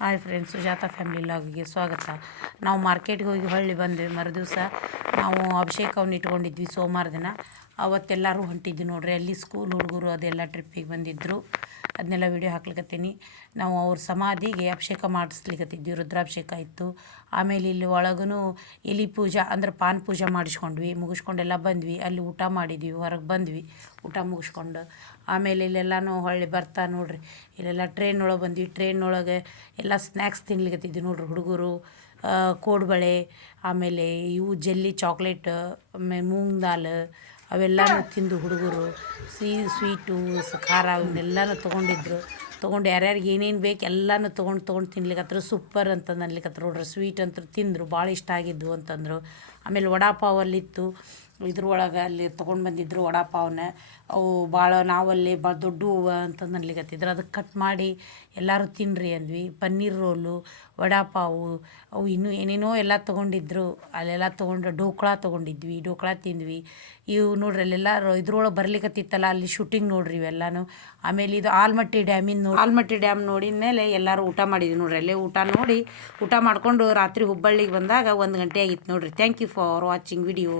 Hi friends, Sujata family ಲಾಗಿಗೆ ಸ್ವಾಗತ. ನಾವು ಮಾರ್ಕೆಟ್ಗೆ ಹೋಗಿ ಹೊಳ್ಳಿ ಬಂದ್ವಿ. ಮರುದಿವಸ ನಾವು ಅಭಿಷೇಕವನ್ನು ಇಟ್ಕೊಂಡಿದ್ವಿ ಸೋಮವಾರ ದಿನ. ಅವತ್ತೆಲ್ಲರೂ ಹೊಂಟಿದ್ವಿ ನೋಡ್ರಿ. ಅಲ್ಲಿ ಸ್ಕೂಲ್ ಹುಡುಗರು ಅದೆಲ್ಲ ಟ್ರಿಪ್ಪಿಗೆ ಬಂದಿದ್ದರು. ಅದನ್ನೆಲ್ಲ ವೀಡಿಯೋ ಹಾಕ್ಲಿಕತ್ತೀನಿ. ನಾವು ಅವ್ರ ಸಮಾಧಿಗೆ ಅಭಿಷೇಕ ಮಾಡಿಸ್ಲಿಕತ್ತಿದ್ವಿ. ರುದ್ರಾಭಿಷೇಕ ಇತ್ತು. ಆಮೇಲೆ ಇಲ್ಲಿ ಒಳಗೂ ಎಲಿ ಪೂಜೆ ಅಂದ್ರೆ ಪಾನ್ ಪೂಜೆ ಮಾಡಿಸ್ಕೊಂಡ್ವಿ. ಮುಗಿಸ್ಕೊಂಡೆಲ್ಲ ಬಂದ್ವಿ. ಅಲ್ಲಿ ಊಟ ಮಾಡಿದ್ವಿ. ಹೊರಗೆ ಬಂದ್ವಿ ಊಟ ಮುಗಿಸ್ಕೊಂಡು. ಆಮೇಲೆ ಇಲ್ಲೆಲ್ಲನೂ ಹೊಳ್ಳಿ ಬರ್ತಾ ನೋಡ್ರಿ, ಇಲ್ಲೆಲ್ಲ ಟ್ರೈನ್ ಒಳಗೆ ಬಂದ್ವಿ. ಟ್ರೈನೊಳಗೆ ಎಲ್ಲ ಸ್ನ್ಯಾಕ್ಸ್ ತಿನ್ಲಿಕತ್ತಿದ್ವಿ ನೋಡ್ರಿ ಹುಡುಗರು. ಕೋಡ್ಬಳೆ, ಆಮೇಲೆ ಇವು ಜೆಲ್ಲಿ ಚಾಕ್ಲೇಟ್, ಆಮೇಲೆ ಮೂಂಗ್ ದಾಲ್ ಅವೆಲ್ಲನೂ ತಿಂದು ಹುಡುಗರು ಸ್ವೀಟು ಖಾರ ಇವನ್ನೆಲ್ಲನೂ ತೊಗೊಂಡಿದ್ರು. ತೊಗೊಂಡು ಯಾರ್ಯಾರಿಗೆ ಏನೇನು ಬೇಕು ಎಲ್ಲನೂ ತೊಗೊಂಡು ತಿನ್ಲಿಕತ್ರು. ಸೂಪರ್ ಅಂತಂದು ಅನ್ಲಿಕತ್ರು ನೋಡ್ರಿ. ಸ್ವೀಟ್ ಅಂತೂ ತಿಂದರು, ಭಾಳ ಇಷ್ಟ ಆಗಿದ್ವು ಅಂತಂದರು. ಆಮೇಲೆ ವಡಾಪಾವ್ ಅಲ್ಲಿತ್ತು. ಇದ್ರೊಳಗೆ ಅಲ್ಲಿ ತೊಗೊಂಡು ಬಂದಿದ್ರು ವಡಾಪಾವನ್ನ. ಅವು ಭಾಳ ನಾವಲ್ಲಿ ಭಾಳ ದೊಡ್ಡವು ಅಂತಂದು ಅನ್ಲಿಕತ್ತಿದ್ರು. ಅದಕ್ಕೆ ಕಟ್ ಮಾಡಿ ಎಲ್ಲರೂ ತಿನ್ನಿರಿ ಅಂದ್ವಿ. ಪನ್ನೀರ್ ರೋಲು, ವಡಾಪಾವು, ಅವು ಇನ್ನೂ ಏನೇನೋ ಎಲ್ಲ ತೊಗೊಂಡಿದ್ರು. ಅಲ್ಲೆಲ್ಲ ತೊಗೊಂಡು ಢೋಕ್ಳಾ ತೊಗೊಂಡಿದ್ವಿ. ಢೋಕ್ಳಾ ತಿಂದ್ವಿ. ಇವು ನೋಡ್ರಿ ಅಲ್ಲೆಲ್ಲ ಇದ್ರೊಳಗೆ ಬರ್ಲಿಕತ್ತಿತ್ತಲ್ಲ, ಅಲ್ಲಿ ಶೂಟಿಂಗ್ ನೋಡ್ರಿ ಇವೆಲ್ಲನೂ. ಆಮೇಲೆ ಇದು ಆಲ್ಮಟ್ಟಿ ಆಲ್ಮಟ್ಟಿ ಡ್ಯಾಮ್ ನೋಡಿದ ಮೇಲೆ ಎಲ್ಲರೂ ಊಟ ಮಾಡಿದ್ವಿ ನೋಡ್ರಿ. ಅಲ್ಲೇ ಊಟ ಮಾಡಿಕೊಂಡು ರಾತ್ರಿ ಹುಬ್ಬಳ್ಳಿಗೆ ಬಂದಾಗ 1 ಗಂಟೆ ಆಗಿತ್ತು ನೋಡ್ರಿ. Thank you for watching video.